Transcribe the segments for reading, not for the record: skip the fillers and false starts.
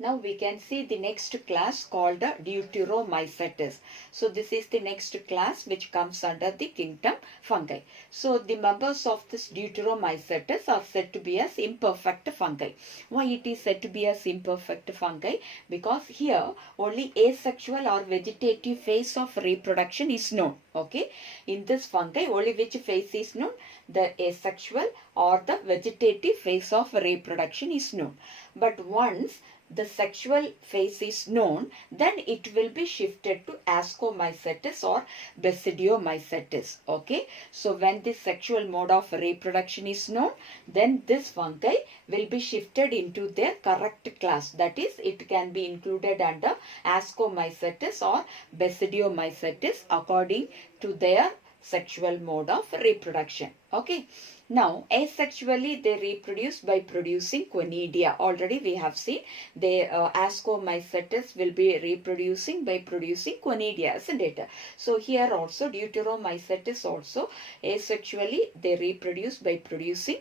Now we can see the next class called Deuteromycetes. So this is the next class which comes under the kingdom fungi. So the members of this Deuteromycetes are said to be as imperfect fungi. Why it is said to be as imperfect fungi? Because here only asexual or vegetative phase of reproduction is known. Okay, in this fungi only which phase is known? The asexual or the vegetative phase of reproduction is known. But once the sexual phase is known, then it will be shifted to Ascomycetes or Basidiomycetes. Okay, so when the sexual mode of reproduction is known, then this fungi will be shifted into their correct class. That is, it can be included under Ascomycetes or Basidiomycetes according to their sexual mode of reproduction. Okay. Now, asexually they reproduce by producing conidia. Already we have seen the Ascomycetes will be reproducing by producing conidia, isn't it? So here also Deuteromycetes also asexually they reproduce by producing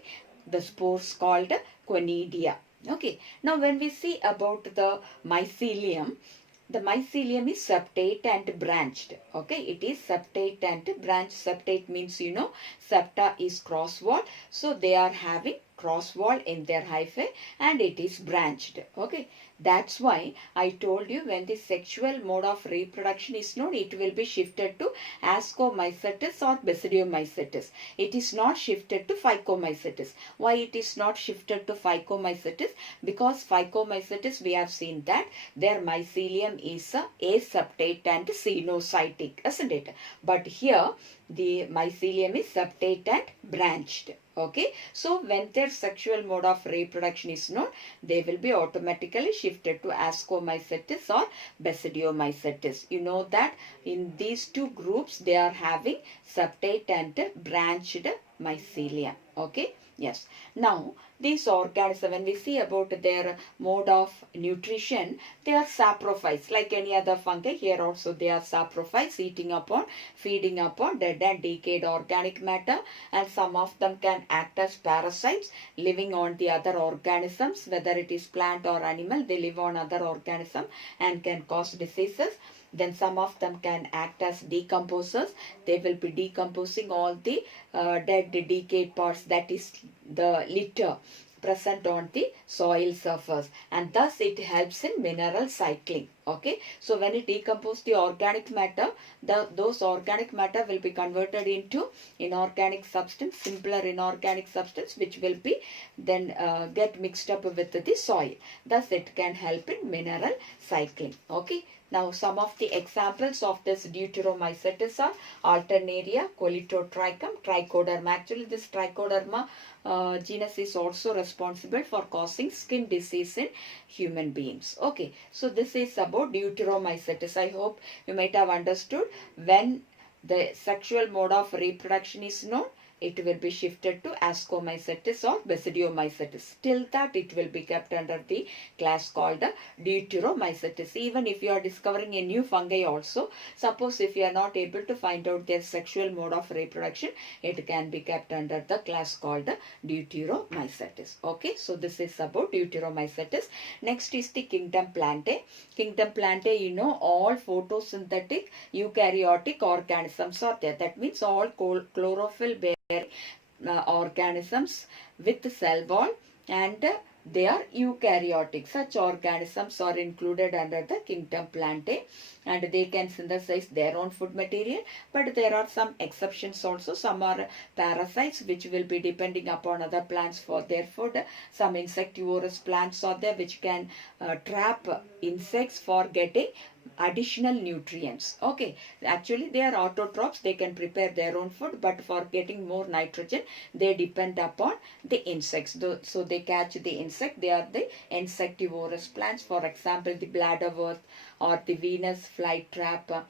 the spores called conidia. Okay. Now when we see about the mycelium, the mycelium is septate and branched. Okay, it is septate and branched. Septate means, septa is cross wall. So they are having cross wall in their hyphae and it is branched. Okay, that's why I told you when the sexual mode of reproduction is known, it will be shifted to Ascomycetes or Basidiomycetes. It is not shifted to Phycomycetes. Why it is not shifted to Phycomycetes? Because Phycomycetes we have seen that their mycelium is aseptate and cenocytic, isn't it? But here the mycelium is septate and branched. Okay, so when their sexual mode of reproduction is known, they will be automatically shifted to Ascomycetes or Basidiomycetes. You know that in these two groups they are having septate and branched mycelium. Okay, yes. Now these organisms, when we see about their mode of nutrition, they are saprophytes like any other fungi. Here also they are saprophytes, feeding upon dead and decayed organic matter, and some of them can act as parasites living on the other organisms, whether it is plant or animal. They live on other organisms and can cause diseases. Then some of them can act as decomposers. They will be decomposing all the dead decayed parts, that is the litter present on the soil surface, and thus it helps in mineral cycling. Okay, so when it decomposes the organic matter, those organic matter will be converted into inorganic substance, simpler inorganic substance, which will be then get mixed up with the soil. Thus it can help in mineral cycling. Okay, now some of the examples of this Deuteromycetes are Alternaria, Colitotrichum, Trichoderma. Actually this Trichoderma genus is also responsible for causing skin disease in human beings. Okay, so this is about Deuteromycetes. I hope you might have understood. When the sexual mode of reproduction is known, it will be shifted to Ascomycetes or Basidiomycetes. Till that it will be kept under the class called Deuteromycetes. Even if you are discovering a new fungi also, suppose if you are not able to find out their sexual mode of reproduction, it can be kept under the class called Deuteromycetes. Okay, so this is about Deuteromycetes. Next is the kingdom Plantae. Kingdom Plantae, all photosynthetic eukaryotic organisms are there. That means all chlorophyll bearing organisms with cell wall, and they are eukaryotic. Such organisms are included under the kingdom Plantae, and they can synthesize their own food material. But there are some exceptions also. Some are parasites which will be depending upon other plants for their food. Some insectivorous plants are there which can trap insects for getting additional nutrients. Okay, actually they are autotrophs. They can prepare their own food, but for getting more nitrogen they depend upon the insects. So they catch the insect. They are the insectivorous plants. For example, the bladderwort or the Venus flytrap,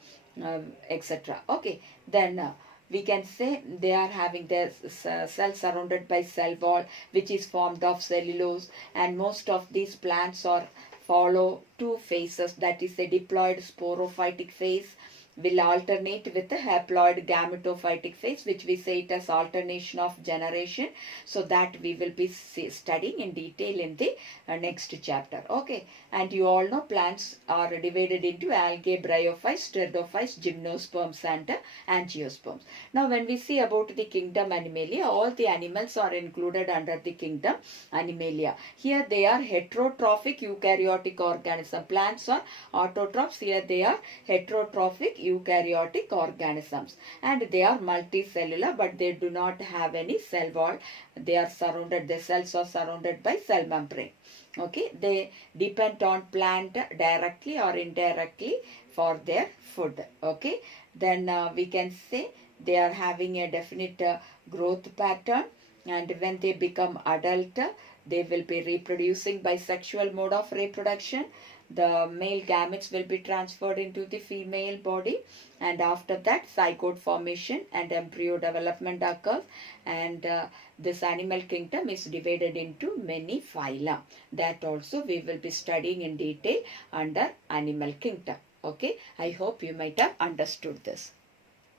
etc. Okay, then we can say they are having their cell surrounded by cell wall, which is formed of cellulose, and most of these plants are follow two phases, that is a diploid sporophytic phase will alternate with the haploid gametophytic phase, which we say it as alternation of generation. So that we will be studying in detail in the next chapter. Okay, and you all know plants are divided into algae, bryophytes, pteridophytes, gymnosperms and angiosperms. Now when we see about the kingdom Animalia, all the animals are included under the kingdom Animalia. Here they are heterotrophic eukaryotic organism. Plants are autotrophs. Here they are heterotrophic eukaryotic organisms, and they are multicellular, but they do not have any cell wall. They are surrounded, the cells are surrounded by cell membrane. Okay, they depend on plant directly or indirectly for their food. Okay, then we can say they are having a definite growth pattern, and when they become adult, they will be reproducing by sexual mode of reproduction. The male gametes will be transferred into the female body, and after that zygote formation and embryo development occurs, and this animal kingdom is divided into many phyla. That also we will be studying in detail under animal kingdom. Okay, I hope you might have understood this.